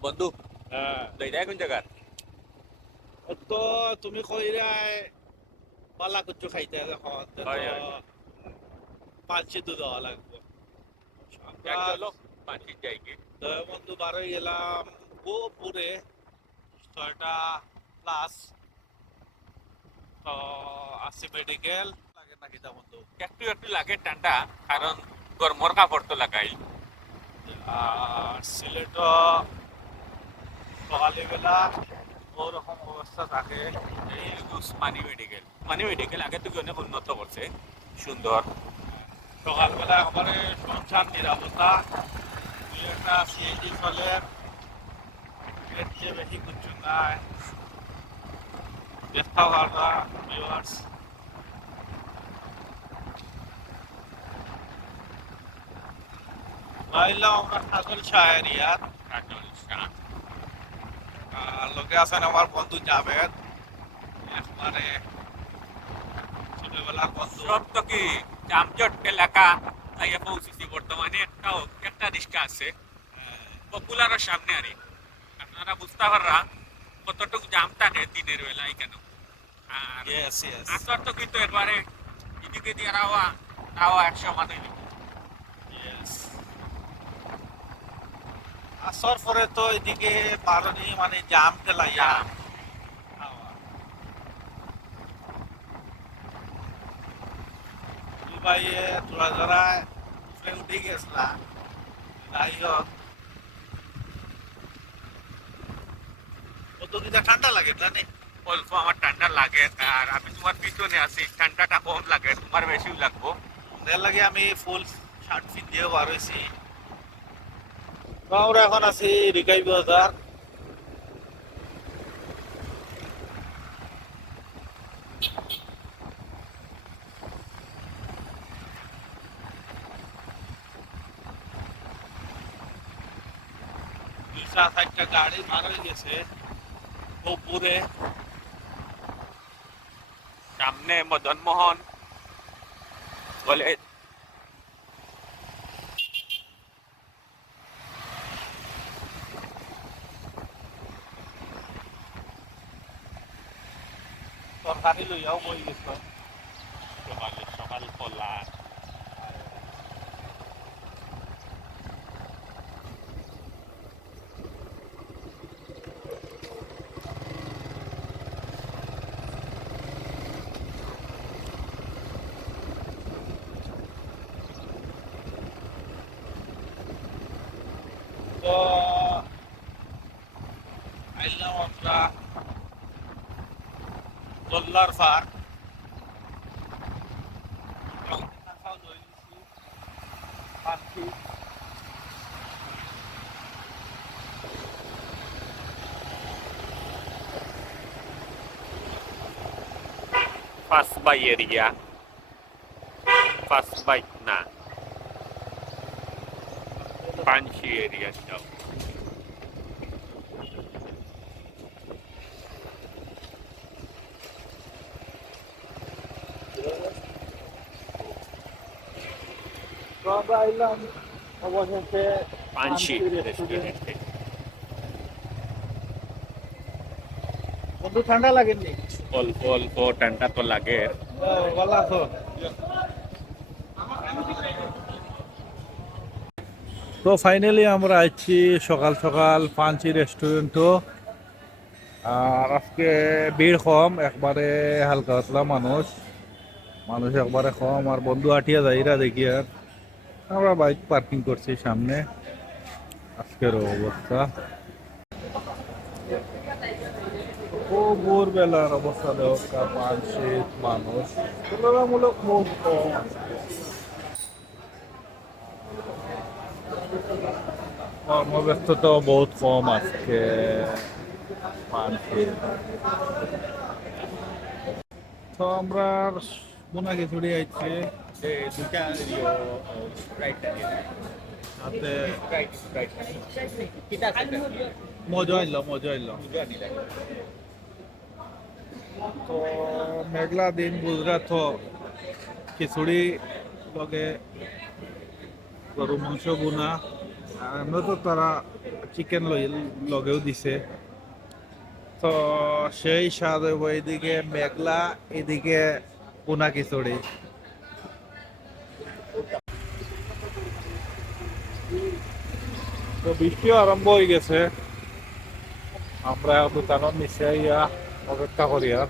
বন্ধু হ্যাঁ। যাই কোন জায়গার তো তুমি কইরাই পালা কুচু খাইতে হয়, হয়। পাঁচশো দুধ দেওয়া লাগবে। এক চলো কি তো বন্ধু বারোই গেলাম গোপুরে ছয়টা প্লাস তো আসছে মেডিকেল লাগে নাকি তা বন্ধু? একটু একটু লাগে ঠান্ডা কারণ গরমর কাপড় তো লাগাই। আর সিলেট সকালবেলা ওরকম অবস্থা থাকে। এই উসমানী মেডিকেল। উসমানী মেডিকেল আগে থেকে অনেক উন্নত করছে সুন্দর সকালবেলা একেবারে শুনছান নিরাপত্তা দুই একটা সিএইচডি চলে। এর চেয়ে বেশি কিছু নাই। দেখতে পারবা ভিউয়ার্স আইলাম আমরা লোকে আছেন আমার বন্ধু জাভেদ। একবারে ছোটবেলার বন্ধু। সব তো কি? জামজট এলাকা আইয়া পৌঁছেছি বর্তমানে। একটাও একটা রিক্সা আছে। পপুলারের সামনে আরে আপনারা বুঝতে পাররা কতটুকু জাম থাকে দিনের বেলায় কেন। আর আসর তো কিন্তু এবারে এদিকে দিয়ে রাওয়া রাওয়া একশো মানে আসর পরে তো এদিকে বারণি মানে জাম ঠেলাইয়া ভাই তোরা যারা উপরে উঠে গেছলা। যাই হোক। কত কিটা ঠান্ডা লাগে জানি? অল্প আমার ঠান্ডা লাগে আর আমি তোমার পিছনে আছি ঠান্ডাটা কম লাগে তোমার বেশিও লাগবো। লাগে আমি ফুল শার্ট পিন্ধিয়ে বার হয়েছি। আমরা এখন আছি রিকাই বাজার দুই সাত একটা গাড়ি মারা গেছে উপরে সামনে মদন মোহন তরকারি লইয়াও বই গেছে সকালে কলা তো আইলাম আমরা দোল্লার পার ফার্স্ট বাই এরিয়া ফার্স্ট বাই না পাঞ্চি এরিয়া যাও তো আমরা অবশেষে রেস্টুরেন্টে বন্ধু ঠান্ডা লাগেনি অল্প অল্প ঠান্ডা তো লাগে ভালো আছো তো ফাইনালি আমরা আইছি সকাল সকাল পাঞ্চি রেস্টুরেন্টও আর আজকে ভিড় কম একবারে হালকা পাতলা মানুষ। মানুষ একবারে কম আর বন্ধু আটিয়া যাইরা দেখি আর। আমরা বাইক পার্কিং করছি সামনে। আজকের অবস্থা। ও ভোরবেলার অবস্থা দেওয়া পাঁচ শীত মানুষ। তুলনামূলক খুব কম। কর্মব্যস্ততাও বহুত কম আজকে। পাঁচে তো আমরা বোনা খিচুড়ি আইছে। দুটা হাতে মজা আইল মজা আইল। তো মেঘলা দিন গুজরাট তো খিচুড়ি লগে গরু মাংস বোনা। আর এমনি তো তারা চিকেন লগেও দিছে। তো সেই স্বাদ এদিকে মেঘলা এদিকে পোনা খিচুড়ি। তো বৃষ্টিও আরম্ভ হয়ে গেছে। আমরা দোকানের নিচে ইয়া অপেক্ষা করি আর